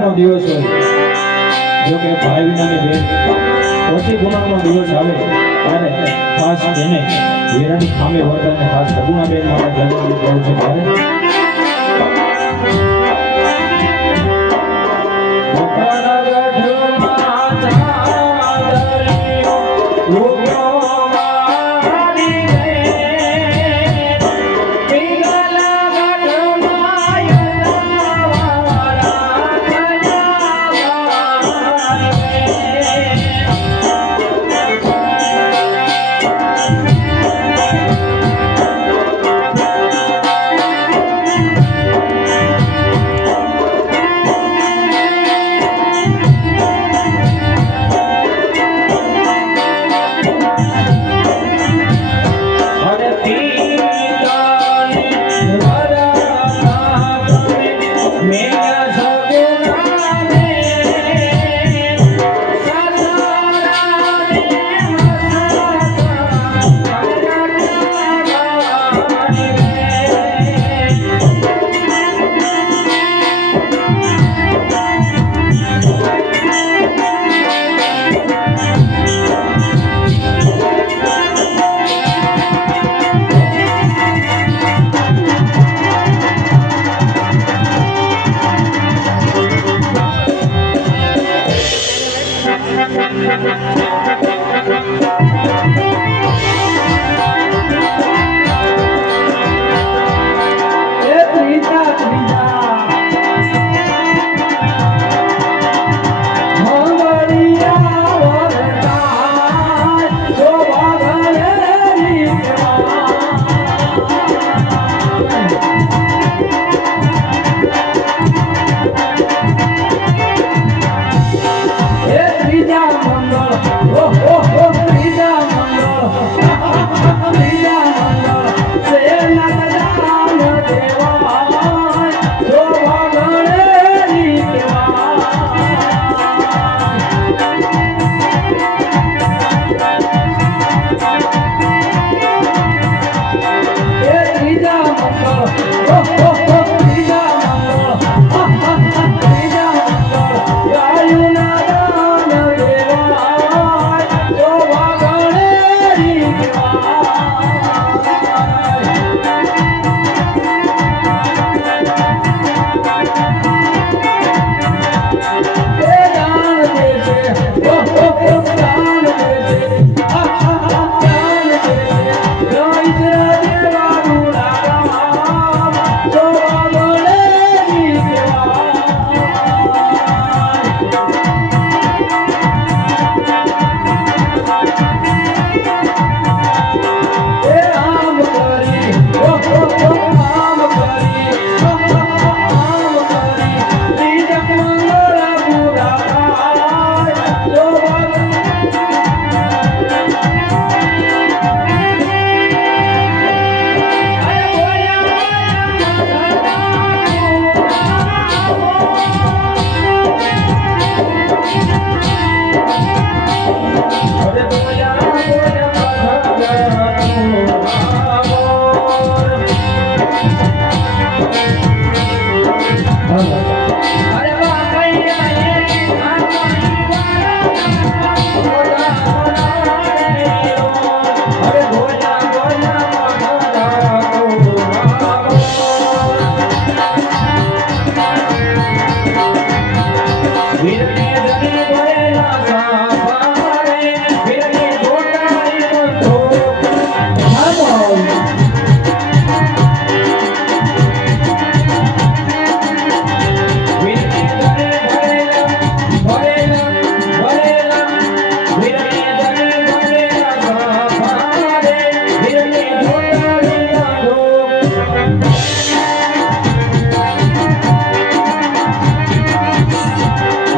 પૂનમનો દિવસ હોય, જો કે ભાઈ વિનાની બેન પ્રતિ પૂનમનો દિવસ આવે ત્યારે ખાસ એને વીરાની ખામી વર્તાને ખાસ સગુણાબેન માટે જન્મદિવસ જવું છે ત્યારે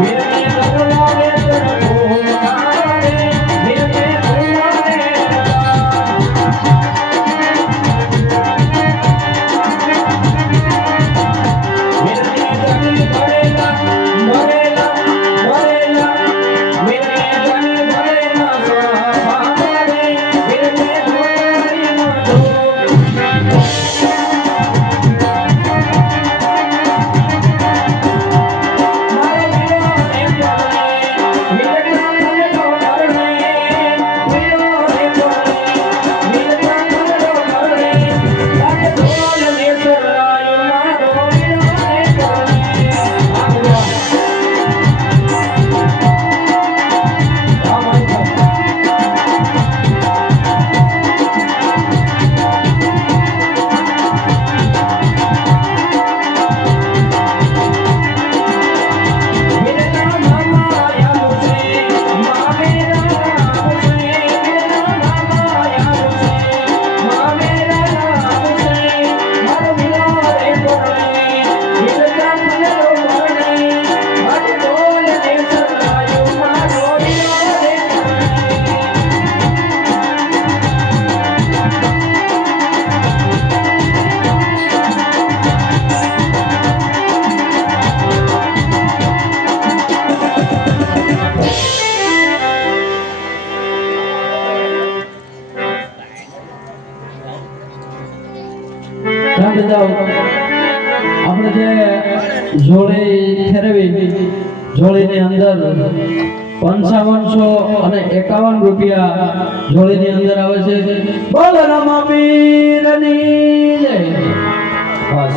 Mira જોડીની અંદર 5500 અને 51 રૂપિયા જોડીની અંદર આવે છે બોલ રામા પીરની જય બસ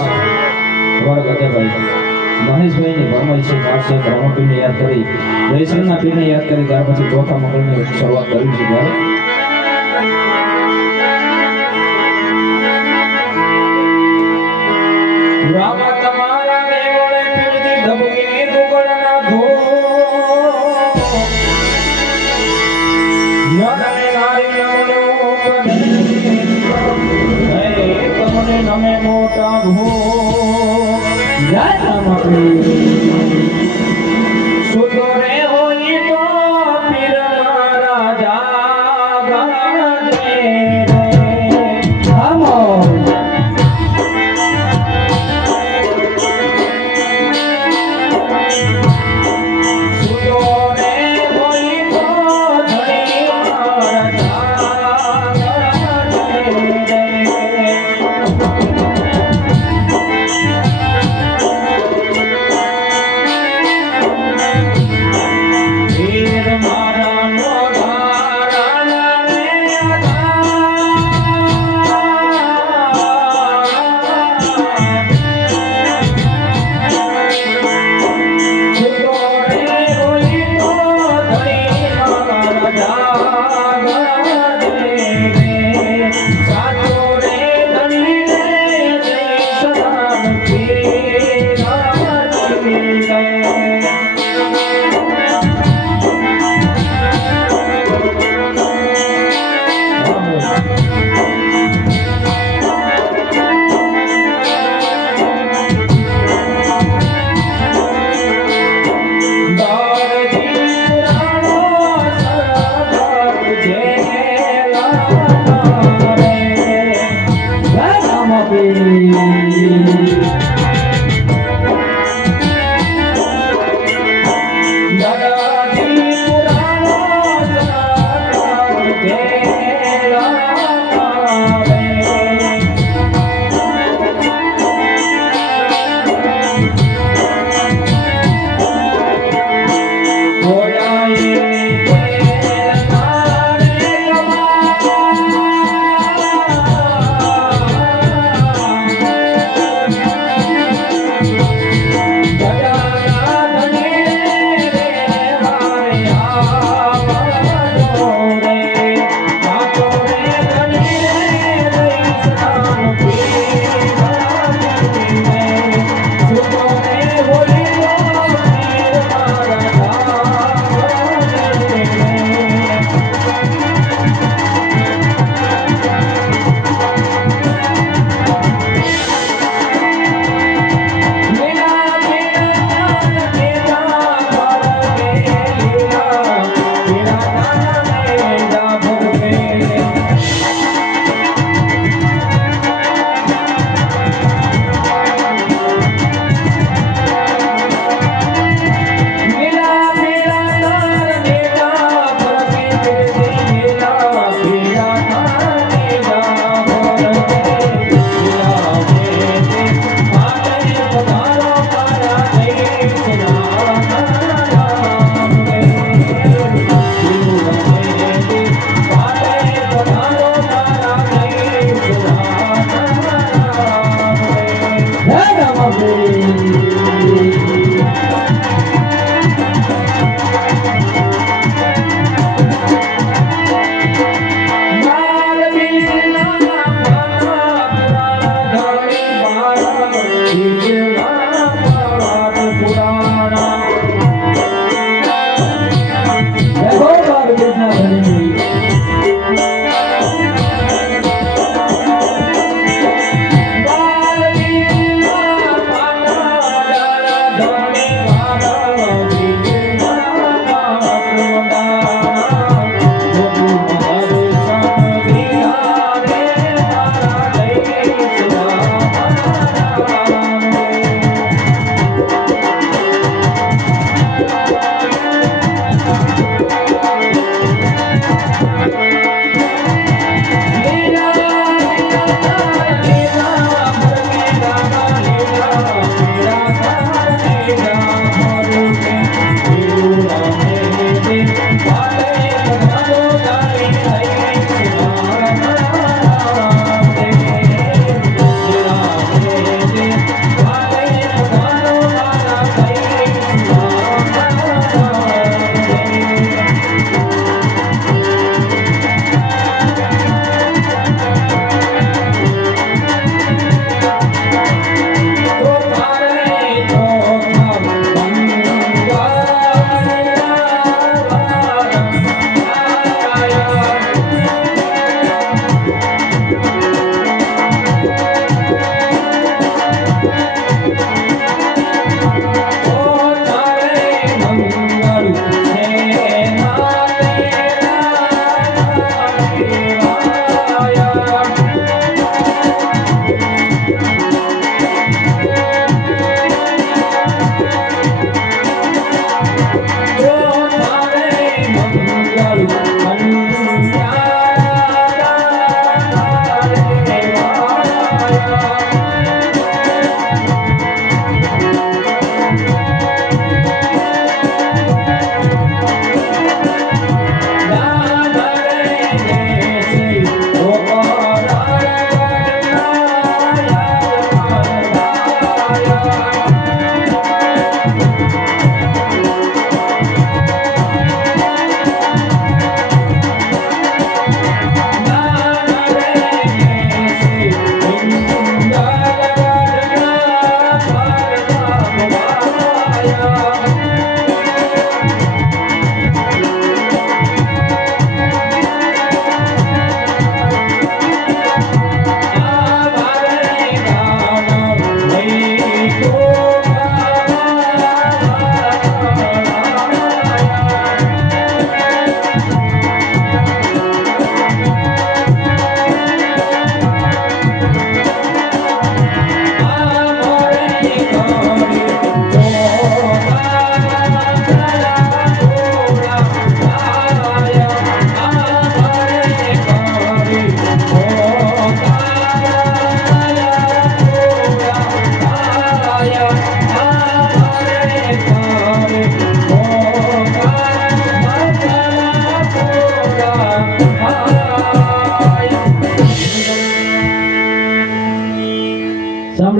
વર્ગ ભાઈ મહેશભાઈની ફરમાઈશ છે આઠસો રામાપીરને યાદ કરી જયશ્રીના પીરને યાદ કરી ત્યાર પછી ચોથા મંગળની શરૂઆત કરી છે ત્યારે રામ તમારા દેવળે પીરથી ધબકી દુગડના ધો નરને નારી નમનો કદે હે તમને નમે મોટા ભો જય રામાપીર સુતરે હોય તો પીર મારા જાગજે રે આમો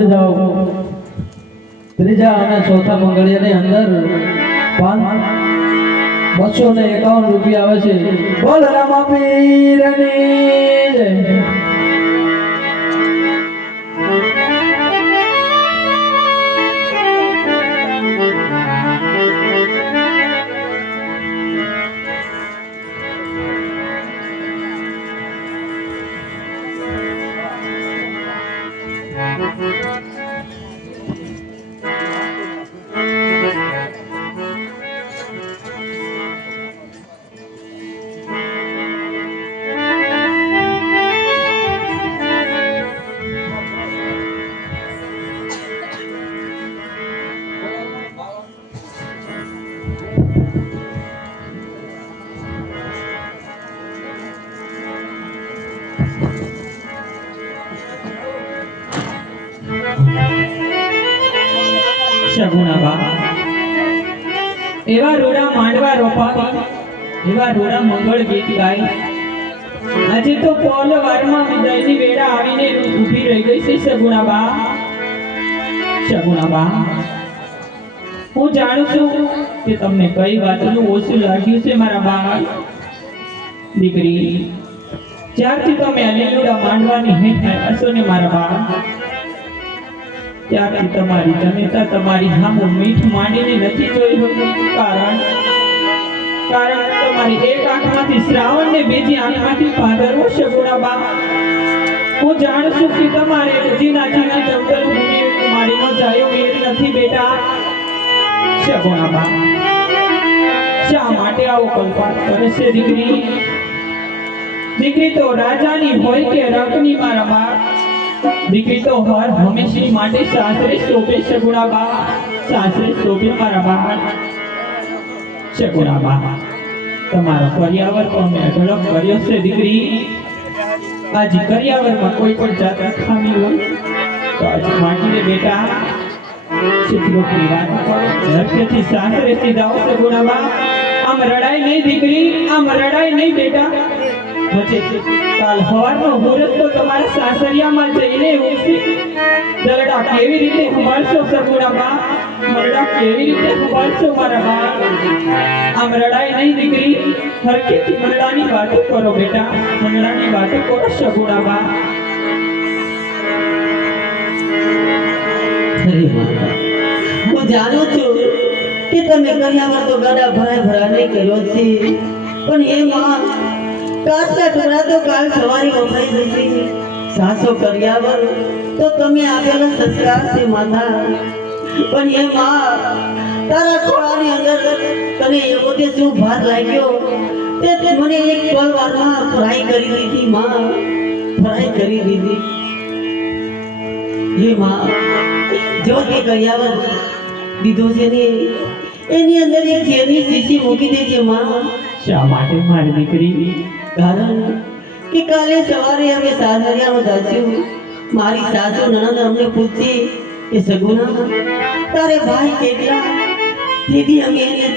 જોઈ જાઓ ત્રીજા અને ચોથા મંગળિયાની અંદર 251 રૂપિયા આવે છે બોલ રામા પીરની જય શગુણાબા એવા રોડા માંડવા રોપાવી એવા રોડા મંગળ ગીત ગાઈ આજે તો પોલ વારમાં વિદાયની વેળા આવીને ઊભી રહી ગઈ છે શગુણાબા હું જાણું છું કે તમને કઈ વાતનું ઓછું લાગ્યું છે મારા બા દીકરી જ્યારથી તમે અલીલુડા માંડવાની હેઠ આવ્યા છો ને મારા બા ત્યારથી તમારી જનતા તમારી સામું મીઠ માંડીને નથી જોઈ હોતી કારણ તમારી એક આંખમાંથી શ્રાવણ ને બીજી આંખમાંથી ભાદરવો શગુણાબા હું જાણું છું કે તમારે જીના જંગલ ભૂમિ મારીનો જાયો વેર નથી બેટા શગુણાબા શા માટે આવો કલ્પાત કરે છે દીકરી તો રાજાની હોય કે રકની મારા બા દીકરી તો હર હંમેશા માટે સાસરે શોભે શગુણાબા સાસરે શોભે મારા બા શગુણાબા તમારો કરિયાવર તો અમે અઢળક કર્યો છે દીકરી આજે કરિયાવરમાં કોઈ પણ જાતની ખામી હોય તો આજે માંગીને બેટા સુખની વાત કરો લક્ષ્યથી સાસરેથી જાઓ શગુણાબા આમ રડાય નહીં દીકરી આમ રડાય નહીં બેટા કાલ સવારનો મુહૂર્ત તો તમારા સાસરિયામાં જઈને ઉઠી દરડા કેવી રીતે સંભાળશો શગુણાબા દરડા કેવી રીતે સંભાળશો મારા બા આમ રડાય નહીં દીકરી હરકેથી મરડાની વાતો કરો બેટા મરડાની વાતો કરો શગુણાબા હું જાણું છું કે તમે કર્યાવર તો ગાડા ભરા નહીં કર્યો છે પણ એ માં કાચના ટુકડા તો કાલ સવારે વપરાઈ જશે સાસો કર્યાવર તો તમે આપેલા સંસ્કાર છે માતા પણ એ માં તારા ખોળાની અંદર તને એવો તે શું ભાર લાગ્યો તે મને એક પલ વારમાં ફ્રાય કરી દીધી માં ફ્રાય કરી દીધી એ માં જો તે કર્યાવર દીધો છે ને એની અંદર એક ઝેરની શીશી મૂકી દેજે માં શા માટે મારી દીકરી કારણ કે કાલે સવારે અમે સાસરિયામાં જાશું મારી સાસુ નણંદ અમને પૂછી કે સગુણા તારે ભાઈ કેટલા દીદી અમે એને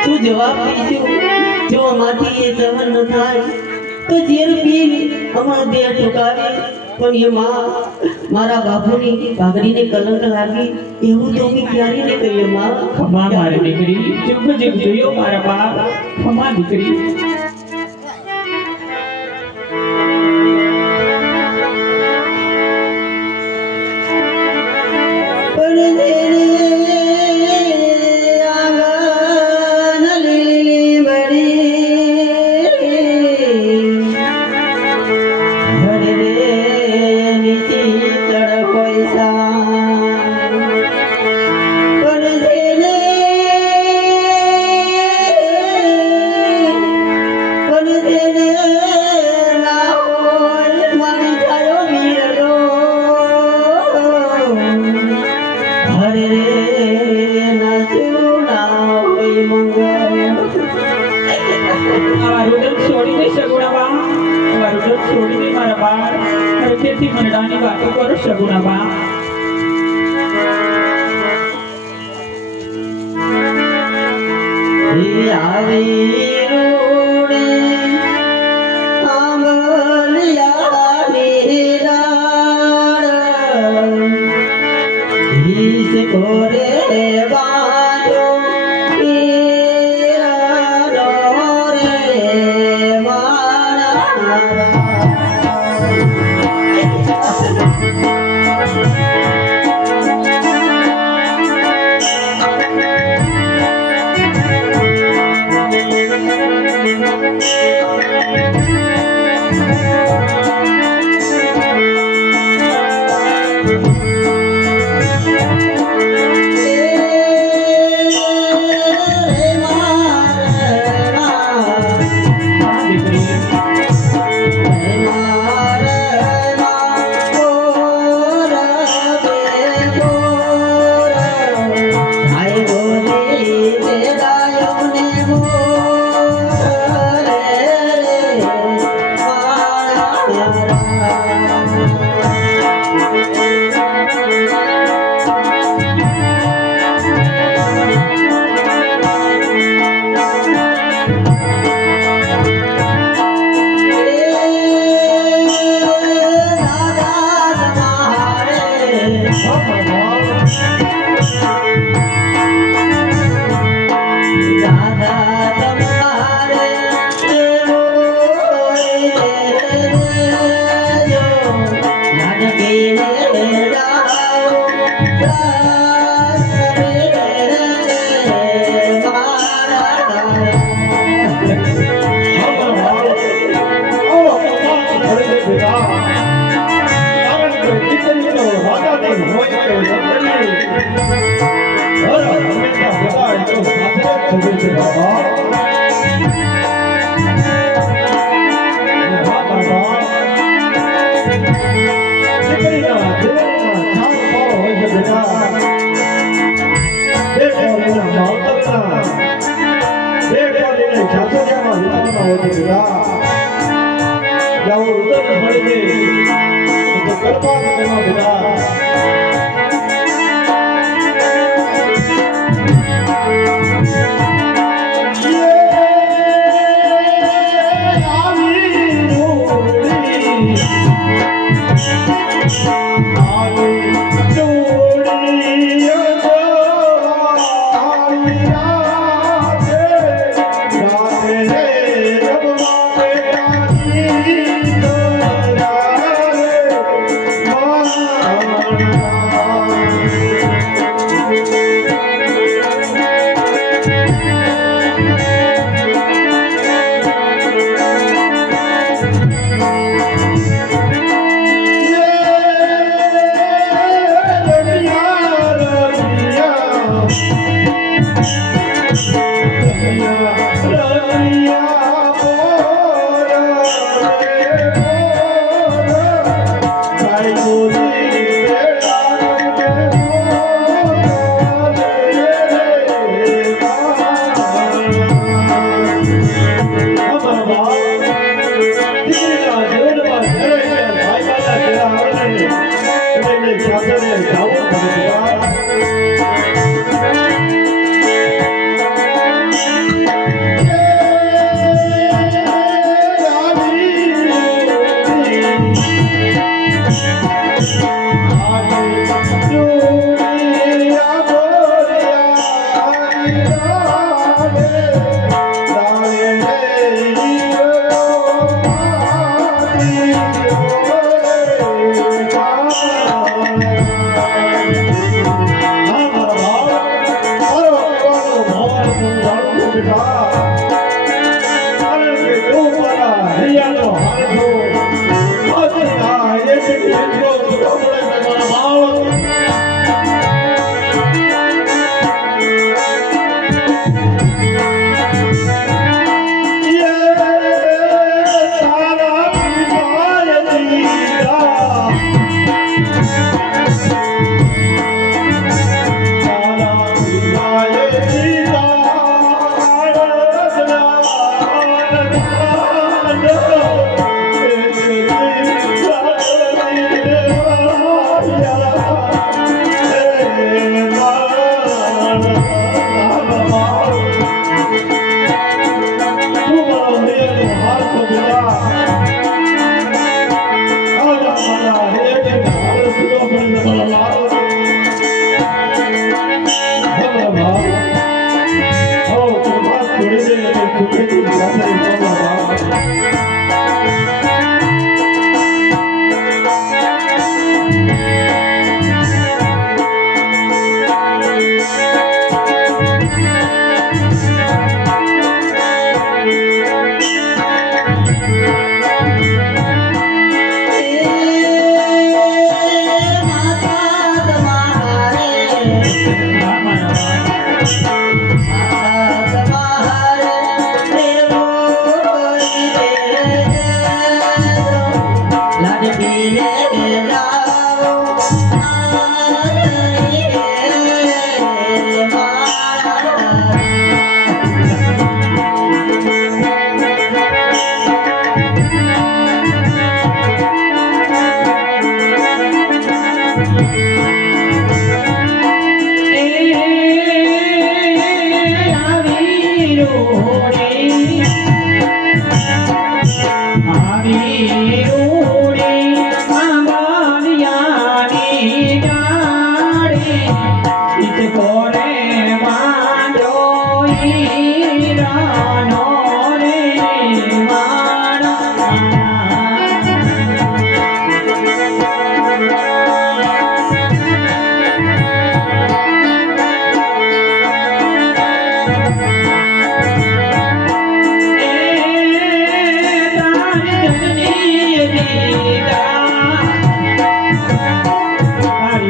શું જવાબ દઈશું જો અમારથી એ સહન ન થાય તો ઝેર પી અમારો દેહ ઠુકાવે પણ એ માં મારા બાપુની પાઘડીને કલંક લાગી એવું તો અમે ક્યારે નહીં કહીએ માં ખમા મારી દીકરી જુગ જુગ જોયો મારા બાપ ખમા દીકરી મરડાની વાતો કરો શગુણાબા આવી રોડે આંબલિયા નીરાળ સજે છે બાબા અને હા બાબા દીકરીના જીવનમાં ચાર પાવ હોય છે બેટા એક પાવના માવતરના બે પાવને જાસોજામાં વિતાવવાના હોય છે બેટા જાઓ ઉદર મળે તો કરપા કરવા બેટા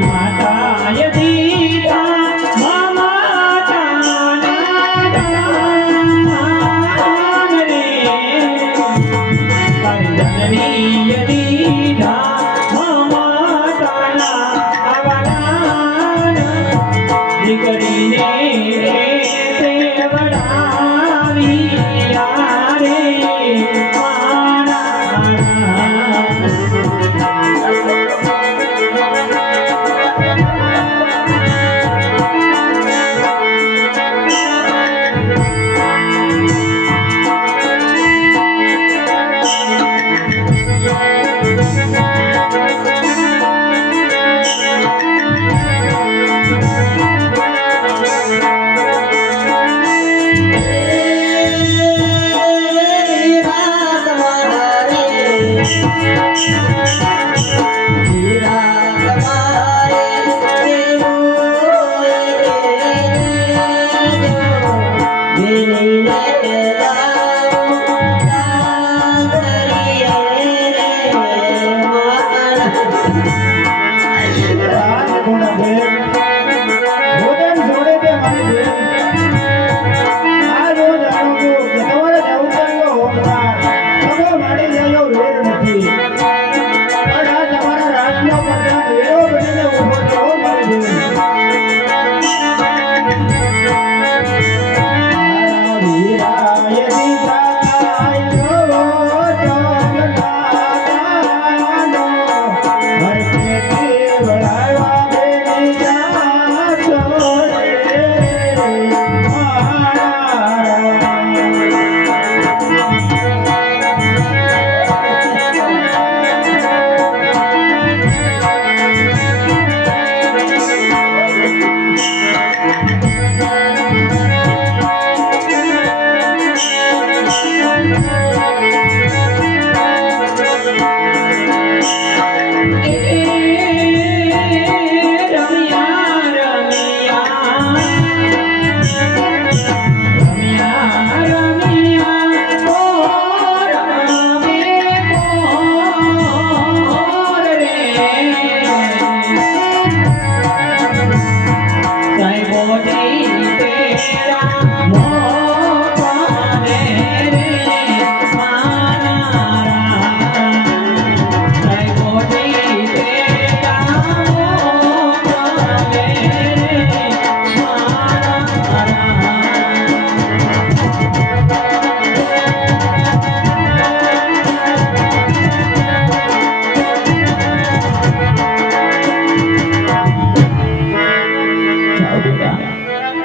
માતા યદી મામા જાના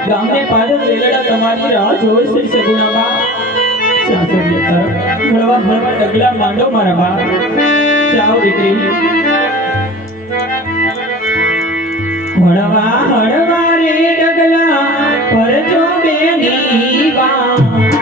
ગામને પાદર વેલડા તમારી રાહ જોવે છે સગુણાબા. સાસરિયા તરફ હળવા હળવા ડગલા માંડો મારા બા. જાઓ દીકરી. હળવા હળવા રે ડગલા પરજો બેની બા.